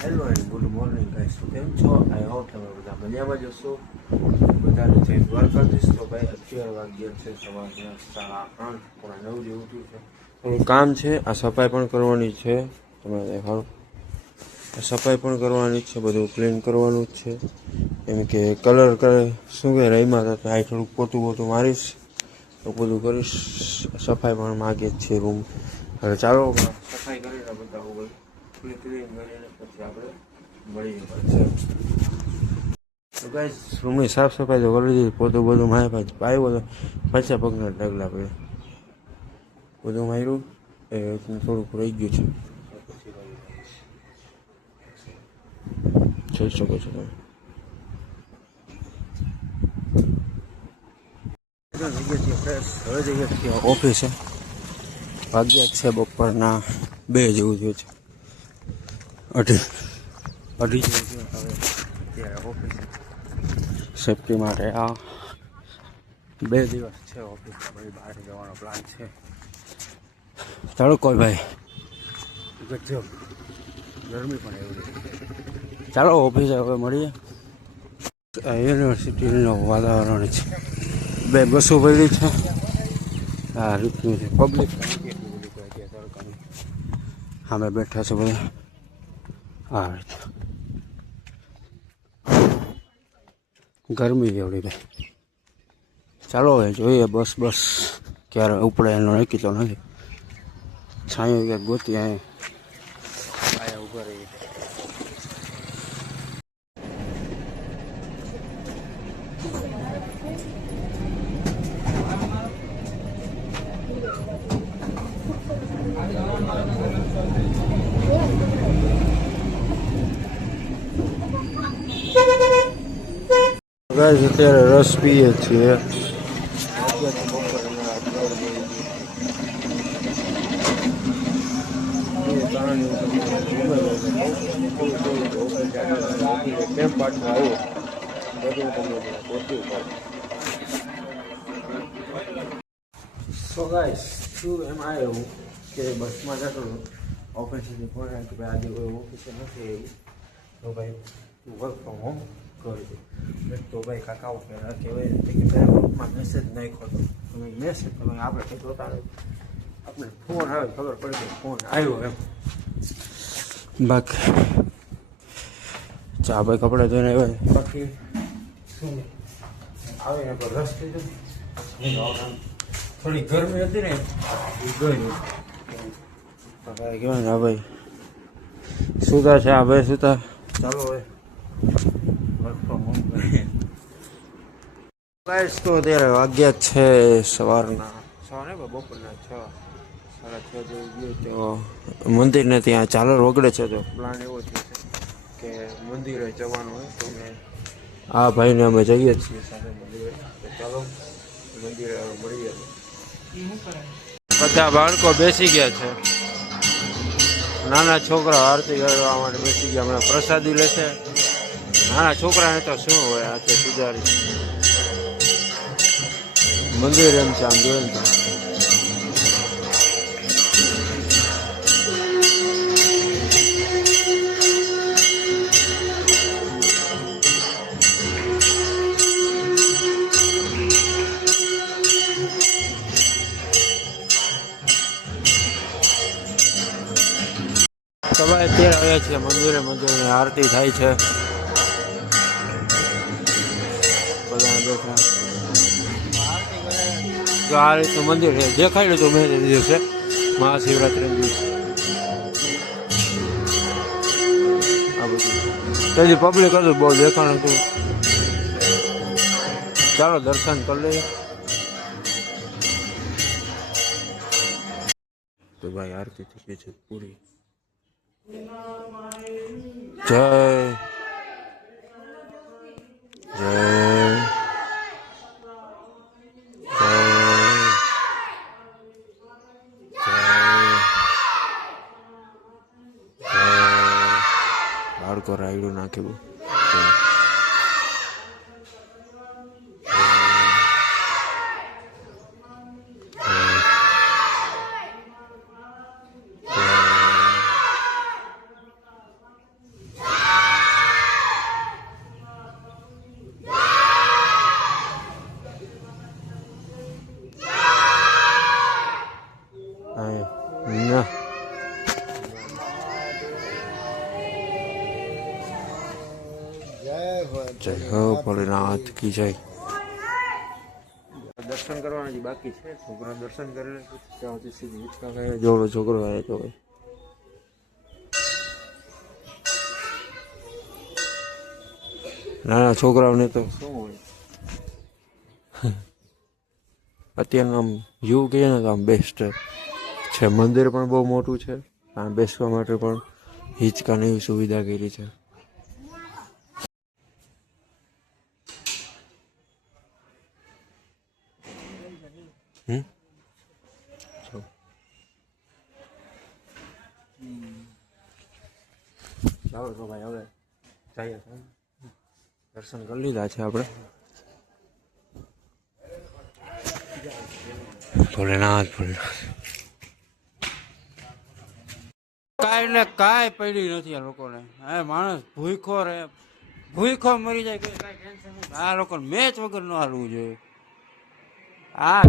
Hello and good morning guys. તો કેમ છો? આઈ હોપ તમે બધા મજામાં જ હશો. બધાને જય દ્વારકાધીશ. તો ભાઈ અત્યારે વાગ્યા છે સવારના 8:30 જેવું થયું છે. થોડું કામ છે, આ સફાઈ પણ કરવાની છે. તમે દેખાડો, આ સફાઈ પણ કરવાની છે, બધું ક્લીન કરવાનું જ છે. એમ કે કલર કરે શું કે રહીમાં હતા, આ થોડુંક પોતું મારીશ તો બધું કરીશ. સફાઈ પણ માગે જ છે રૂમ. હવે ચાલો સફાઈ કરીને બતાવું ભાઈ. ક્લીન કરીને પછી આપણે મળીએ પાછા. તો ગાઈસ રૂમની સાફ સફાઈ તો કરી દીધી, પોતું બધું માર્યા પાછું આવ્યો તો પાછા પગના ઢગલા પડે બધું માર્યું. એ થોડુંક રહી ગયું છે, જોઈ શકો છો તમે. હવે જઈએ છીએ ઓફિસે. વાગ્યા છે બપોરના 2 જેવું થયું છે, અઢી જેવું થયું. હવે અત્યારે ઓફિસે સેફટી માટે આ 2 દિવસ છે ઓફિસ, ભાઈ બહાર જવાનો પ્લાન છે. ચાલો કોઈ ભાઈ, ગજબ ગરમી પણ એવી છે. ચાલો ઓફિસે હવે મળીએ. યુનિવર્સિટીનું વાતાવરણ છે, 2 બસો ભરી છે. આ રીતનું છે પબ્લિક. સામે બેઠા છે બધા આ રીતે. ગરમી એવડી ભાઈ. ચાલો હવે જોઈએ બસ ક્યારે ઉપડે એનો નક્કી તો નથી. છાંયો ક્યાંક ગોતી અહીંયા ઉભા રહી. અત્યારે રસ પીએ છીએ. કેમ પાછું આવ્યું બધું તમને પહોંચ્યું પડે. સો ગાઈસ શું એમ આવ્યું કે બસમાં જતો ઓફિસેથી ફોન આવ્યો કે ભાઈ આજે કોઈ ઓફિસે નથી એવું, તો ભાઈ તું વર્ક ફ્રોમ હોમ કરજો. તો ભાઈ કાકા કહેવાય કે પહેલાં ગ્રુપમાં મેસેજ નાખ્યો હતો. તમે મેસેજ તમે આપણે કંઈ જોતા નથી, આપણે ફોન આવે ખબર પડે કે ફોન આવ્યો એમ. બાકી ચા ભાઈ કપડાં ધોઈને આવ્યા. બાકી શું આવે ને પર રસ થઈ જાય. થોડી ગરમી હતી ને એ ગઈ. ભાઈ કહેવાય ને ભાઈ સુતા છે આ ભાઈ સુતા. ચાલો હવે વર્ક ફ્રોમ હોમ કરીએ. ગાઈસ તો અત્યારે વાગ્યા છે સવારના 6 ને બપોરના 6, 6:30 જેવું ગયું. તો મંદિરને ત્યાં ઝાલર વગડે છે, તો પ્લાન એવો છે કે મંદિરે જવાનું હોય. તો મેં આ ભાઈને અમે જઈએ છીએ સાથે મંદિરે. તો ચાલો મંદિરે મળીએ. બધા બાળકો બેસી ગયા છે, નાના છોકરા આરતી કરવા માટે બેસી ગયા. હમણાં પ્રસાદી લેશે. નાના છોકરાને તો શું હોય, આ તો પૂજારી મંદિર એમ છે આમ જોઈએ ને. સવારે અત્યારે આવ્યા છીએ મંદિરની આરતી થાય છે. બધા બેઠા જો આ રીતનું મંદિર છે. દેખાડ્યું હતું મેં દિવસે મહાશિવરાત્રી દિવસે. આ બધું તેથી પબ્લિક હતું, બહુ દેખાણ હતું. ચાલો દર્શન કરી લઈએ. તો ભાઈ આરતી થઈ છે પૂરી. જય બાળકો રાયડું નાખ્યું. ના જય હો ભોલેનાથ કી જય. દર્શન કરવાના જે બાકી છે, છોકરા દર્શન કરી લે ત્યાં સુધી સીધી હિચકા ખાય જોડો છોકરો આવે તો નાના છોકરાઓને તો શું હોય અત્યારનું આમ વ્યૂ કહીએ ને તો આમ બેસ્ટ છે. મંદિર પણ બહુ મોટું છે, આ બેસવા માટે પણ હિચકાની એવી સુવિધા કરી છે. ચાલો તો ભાઈ હવે જઈએ. દર્શન કરી લીધા છે આપણે. ભોલેનાથ ભોલેનાથ કાંઈ ને કાંઈ પડી નથી આ લોકોને. હા માણસ ભૂખો મરી જાય, કાંઈ ટેન્શન નથી. આ લોકોને મેચ વગર ન હાલવું જોઈએ. આ